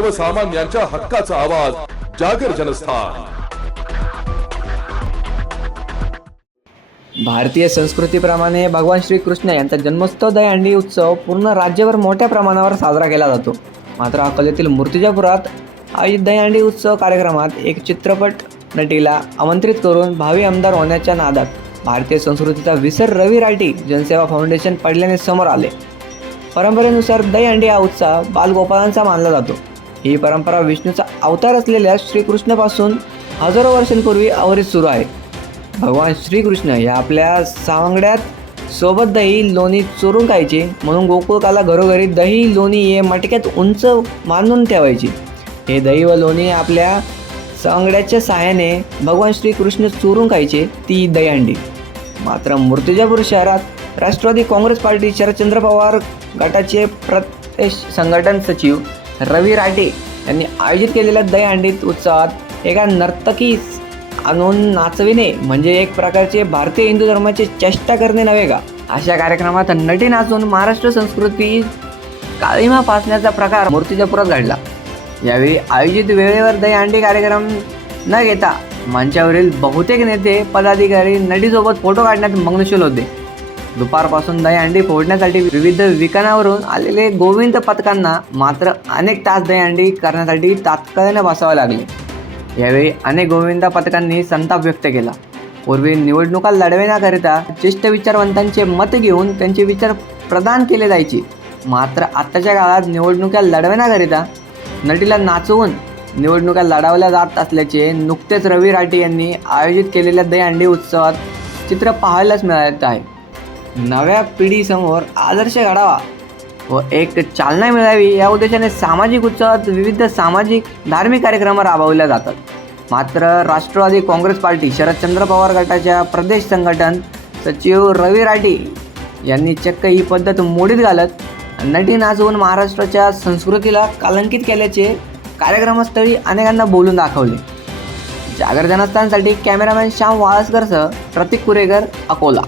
सर्वसामान्यांच्या हक्काचा आवाज जागर जनस्थान. भारतीय संस्कृतीप्रमाणे भगवान श्रीकृष्ण यांचा जन्मोत्सव दहीहंडी उत्सव पूर्ण राज्यभर मोठ्या प्रमाणावर साजरा केला जातो. मात्र अकोल्यातील मूर्तिजापुरात आयोजित दहीहंडी उत्सव कार्यक्रमात एक चित्रपट नटीला आमंत्रित करून भावी आमदार होण्याच्या नादात भारतीय संस्कृतीचा विसर रवी राठी जनसेवा फाउंडेशन पडल्याने समोर आले. परंपरेनुसार दहीहंडी हा उत्साह बालगोपालांचा मानला जातो. ही परंपरा विष्णूचा अवतार असलेल्या श्रीकृष्णापासून हजारो वर्षांपूर्वी अवरित सुरू आहे. भगवान श्रीकृष्ण हे आपल्या सावंगड्यात सोबत दही लोणी चोरून खायचे म्हणून गोकुळकाला घरोघरी दही लोणी हे मटक्यात उंच मानून ठेवायचे. हे दही व लोणी आपल्या सावंगड्याच्या सहाय्याने भगवान श्रीकृष्ण चोरून खायचे ती दहीहंडी मात्र मूर्तिजापूर शहरात राष्ट्रवादी काँग्रेस पार्टी शरदचंद्र पवार गटाचे प्रदेश संघटन सचिव रवी राटे यांनी आयोजित केलेल्या दहीहंडीत उत्सवात एका नर्तकीस आणून नाचविणे म्हणजे एक प्रकारचे भारतीय हिंदू धर्माची चेष्टा करणे नव्हे का? अशा कार्यक्रमात नटी नाचून महाराष्ट्र संस्कृती काळीमा पासण्याचा प्रकार मूर्तिजापुरात घडला. यावेळी आयोजित वेळेवर दहीहंडी कार्यक्रम न घेता मंचावरील बहुतेक नेते पदाधिकारी नटीसोबत फोटो काढण्यात मग्नशील होते. दुपारपासून दहीहंडी फोडण्यासाठी विविध विकानावरून आलेले गोविंद पथकांना मात्र अनेक तास दहीहंडी करण्यासाठी तात्काळाने बसावे लागले. यावेळी अनेक गोविंद पथकांनी संताप व्यक्त केला. पूर्वी निवडणुका लढविण्याकरिता ज्येष्ठ विचारवंतांचे मत घेऊन त्यांचे विचार प्रदान केले जायचे. मात्र आत्ताच्या काळात निवडणुका लढविण्याकरिता नटीला नाचवून निवडणुका लढवल्या जात असल्याचे नुकतेच रवी राठी यांनी आयोजित केलेल्या दहीहंडी उत्सवात चित्र पाहायलाच मिळत आहे. नव्या पिढीसमोर आदर्श घडावा व एक चालना मिळावी या उद्देशाने सामाजिक उत्सवात विविध सामाजिक धार्मिक कार्यक्रम राबवल्या जातात. मात्र राष्ट्रवादी काँग्रेस पार्टी शरदचंद्र पवार गटाच्या प्रदेश संघटन सचिव रवी राठी यांनी चक्क ही पद्धत मोडीत घालत नटी नाचवून महाराष्ट्राच्या संस्कृतीला कलंकित केल्याचे कार्यक्रमस्थळी अनेकांना बोलून दाखवले. जागर जनस्थानसाठी कॅमेरामॅन श्याम वाळसकरसह प्रतीक कुरेकर अकोला.